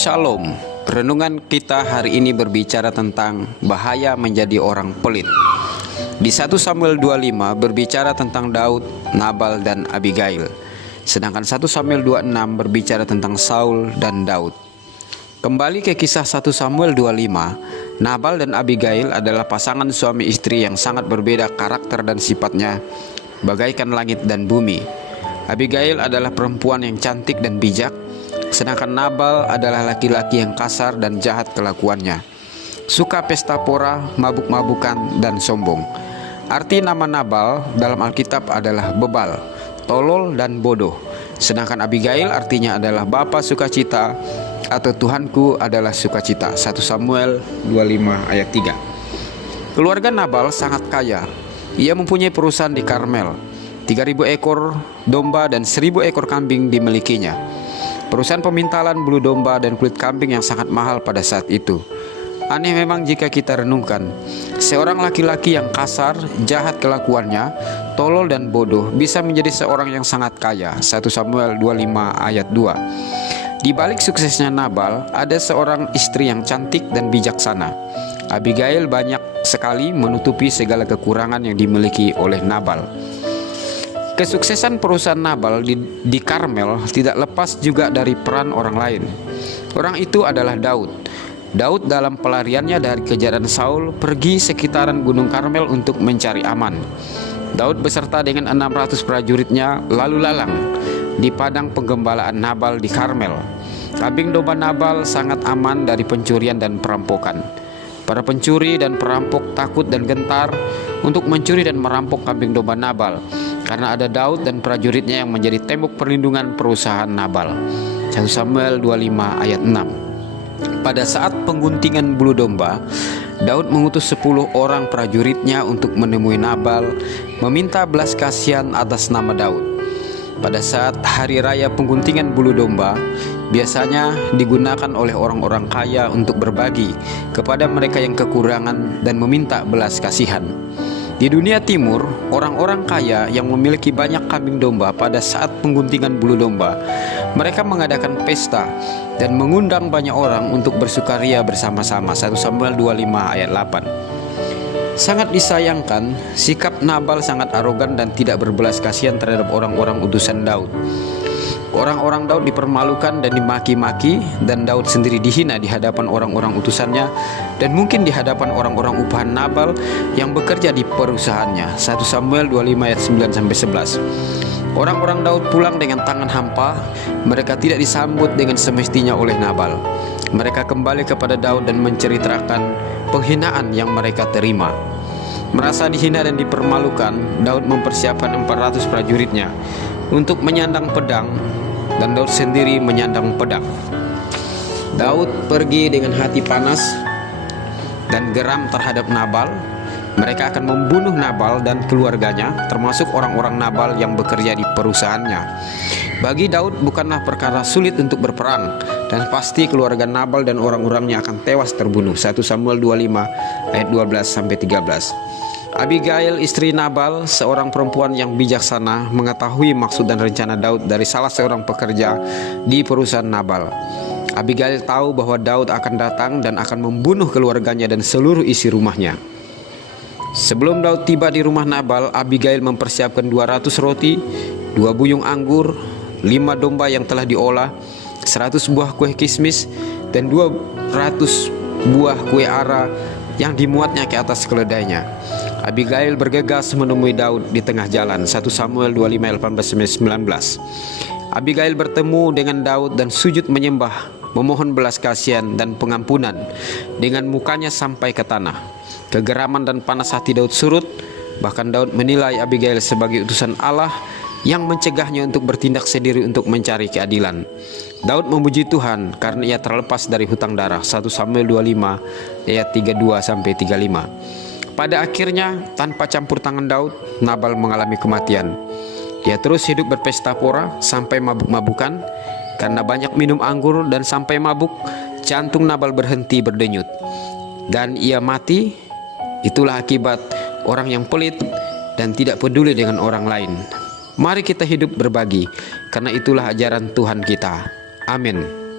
Shalom. Renungan kita hari ini berbicara tentang bahaya menjadi orang pelit. Di 1 Samuel 25 berbicara tentang Daud, Nabal, dan Abigail. Sedangkan 1 Samuel 26 berbicara tentang Saul dan Daud. Kembali ke kisah 1 Samuel 25, Nabal dan Abigail adalah pasangan suami istri yang sangat berbeda karakter dan sifatnya, bagaikan langit dan bumi. Abigail adalah perempuan yang cantik dan bijak, sedangkan Nabal adalah laki-laki yang kasar dan jahat kelakuannya, suka pesta pora, mabuk-mabukan, dan sombong. Arti nama Nabal dalam Alkitab adalah bebal, tolol, dan bodoh. Sedangkan Abigail artinya adalah bapa sukacita atau Tuhanku adalah sukacita. 1 Samuel 25 ayat 3. Keluarga Nabal sangat kaya. Ia mempunyai perusahaan di Karmel. 3.000 ekor domba dan 1.000 ekor kambing dimilikinya. Perusahaan pemintalan bulu domba dan kulit kambing yang sangat mahal pada saat itu. Aneh memang jika kita renungkan, seorang laki-laki yang kasar, jahat kelakuannya, tolol dan bodoh bisa menjadi seorang yang sangat kaya. 1 Samuel 25 ayat 2. Di balik suksesnya Nabal, ada seorang istri yang cantik dan bijaksana. Abigail banyak sekali menutupi segala kekurangan yang dimiliki oleh Nabal. Kesuksesan perusahaan Nabal di Karmel tidak lepas juga dari peran orang lain. Orang itu adalah Daud. Daud dalam pelariannya dari kejaran Saul pergi sekitaran Gunung Karmel untuk mencari aman. Daud beserta dengan 600 prajuritnya lalu lalang di padang penggembalaan Nabal di Karmel. Kambing domba Nabal sangat aman dari pencurian dan perampokan. Para pencuri dan perampok takut dan gentar untuk mencuri dan merampok kambing domba Nabal, karena ada Daud dan prajuritnya yang menjadi tembok perlindungan perusahaan Nabal. 1 Samuel 25 ayat 6. Pada saat pengguntingan bulu domba, Daud mengutus 10 orang prajuritnya untuk menemui Nabal, meminta belas kasihan atas nama Daud. Pada saat hari raya pengguntingan bulu domba, biasanya digunakan oleh orang-orang kaya untuk berbagi kepada mereka yang kekurangan dan meminta belas kasihan. Di dunia timur, orang-orang kaya yang memiliki banyak kambing domba pada saat pengguntingan bulu domba, mereka mengadakan pesta dan mengundang banyak orang untuk bersukaria bersama-sama. 1 Samuel 25 ayat 8. Sangat disayangkan, sikap Nabal sangat arogan dan tidak berbelas kasihan terhadap orang-orang utusan Daud. Orang-orang Daud dipermalukan dan dimaki-maki, dan Daud sendiri dihina di hadapan orang-orang utusannya dan mungkin di hadapan orang-orang upahan Nabal yang bekerja di perusahaannya. 1 Samuel 25 ayat 9-11. Orang-orang Daud pulang dengan tangan hampa. Mereka tidak disambut dengan semestinya oleh Nabal. Mereka kembali kepada Daud dan menceritakan penghinaan yang mereka terima. Merasa dihina dan dipermalukan, Daud mempersiapkan 400 prajuritnya untuk menyandang pedang, dan Daud sendiri menyandang pedang. Daud pergi dengan hati panas dan geram terhadap Nabal. Mereka akan membunuh Nabal dan keluarganya, termasuk orang-orang Nabal yang bekerja di perusahaannya. Bagi Daud bukanlah perkara sulit untuk berperang, dan pasti keluarga Nabal dan orang-orangnya akan tewas terbunuh. 1 Samuel 25 ayat 12-13. Abigail, istri Nabal, seorang perempuan yang bijaksana, mengetahui maksud dan rencana Daud dari salah seorang pekerja di perusahaan Nabal. Abigail tahu bahwa Daud akan datang dan akan membunuh keluarganya dan seluruh isi rumahnya. Sebelum Daud tiba di rumah Nabal, Abigail mempersiapkan 200 roti, 2 buyung anggur, 5 domba yang telah diolah, 100 buah kue kismis, dan 200 buah kue ara yang dimuatnya ke atas keledainya. Abigail bergegas menemui Daud di tengah jalan. 1 Samuel 25 18-19. Abigail bertemu dengan Daud dan sujud menyembah, memohon belas kasihan dan pengampunan dengan mukanya sampai ke tanah. Kegeraman dan panas hati Daud surut. Bahkan Daud menilai Abigail sebagai utusan Allah yang mencegahnya untuk bertindak sendiri untuk mencari keadilan. Daud memuji Tuhan karena ia terlepas dari hutang darah. 1 Samuel 25 ayat 32-35. Pada akhirnya, tanpa campur tangan Daud, Nabal mengalami kematian. Ia terus hidup berpesta pora sampai mabuk-mabukan. Karena banyak minum anggur dan sampai mabuk, jantung Nabal berhenti berdenyut dan ia mati. Itulah akibat orang yang pelit dan tidak peduli dengan orang lain. Mari kita hidup berbagi, karena itulah ajaran Tuhan kita. Amin.